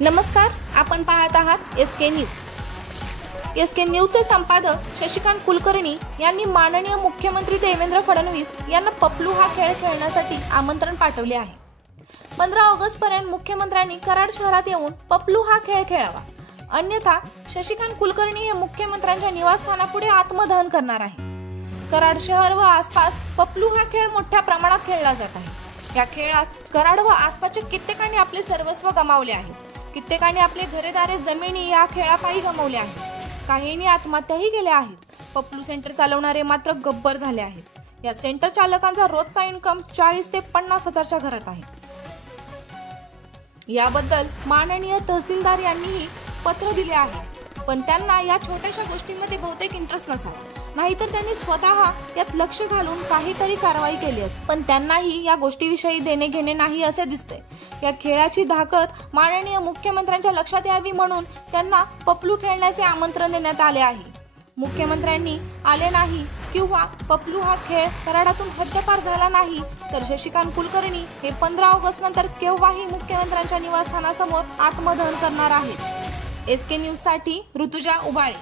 नमस्कार, आपण पाहत आहात एसके न्यूज। एसके न्यूजचे संपादक शशिकांत कुलकर्णी यांनी माननीय मुख्यमंत्री देवेंद्र फडणवीस यांना पपलू हा खेळ खेळण्यासाठी आमंत्रण पाठवले आहे। 15 ऑगस्ट पर्यंत मुख्यमंत्र्यांनी कराड शहरात येऊन पपलू हा खेळ खेळावा, अन्यथा शशिकांत कुलकर्णी हे मुख्यमंत्र्यांच्या निवासस्थानापुढे आत्मदहन करणार आहे। कराड शहर व आसपास पपलू हा खेळ मोठ्या प्रमाणात खेळला जात आहे। या खेळात कराड व आसपासच्या कित्येकांनी आपले सर्वस्व गमावले आहे। कित्येकांनी आपले घरेदारे जमिनी या खेळापायी गमावले आहेत। काहींनी आत्महत्याही केल्या आहेत। पपलू सेंटर चालवणारे मात्र गब्बर झाले आहेत। या सेंटर चालकांचा रोजचा इन्कम 40 ते 50 हजारच्या घरात आहे। याबद्दल माननीय तहसीलदार यांनीही पत्र दिले आहे, पण त्यांना या छोट्याशा गोष्टींमध्ये बहुतेक इंटरेस्ट नसावा, नाहीतर त्यांनी स्वतः यात लक्ष घालून काहीतरी कारवाई केली असती, पण त्यांनाही या गोष्टीविषयी देणे घेणे नाही असे दिसते। या खेळाची ताकद माननीय मुख्यमंत्र्यांच्या लक्षात यावी म्हणून त्यांना पपलू खेळण्याचे आमंत्रण देण्यात आले आहे। मुख्यमंत्र्यांनी आले नाही किंवा पपलू हा खेळ कराडातून हद्दपार झाला नाही तर शशिकांत कुलकर्णी हे 15 ऑगस्ट नंतर केव्हाही मुख्यमंत्र्यांच्या निवासस्थानासमोर आत्मदहन करणार आहेत। एसके न्यूज साठी ऋतुजा उबाळे।